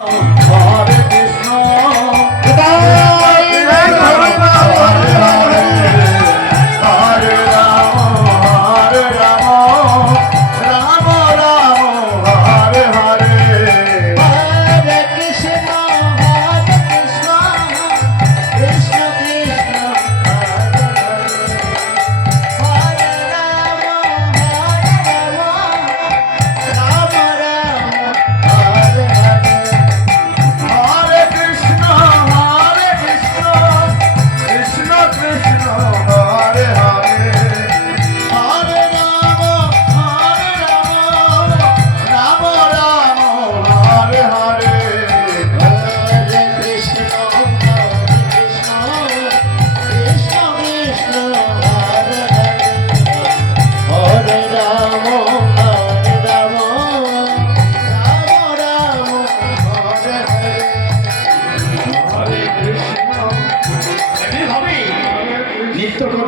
হরে কৃষ্ণ 太 হরে কৃষ্ণ এভাবে নৃত্য করতে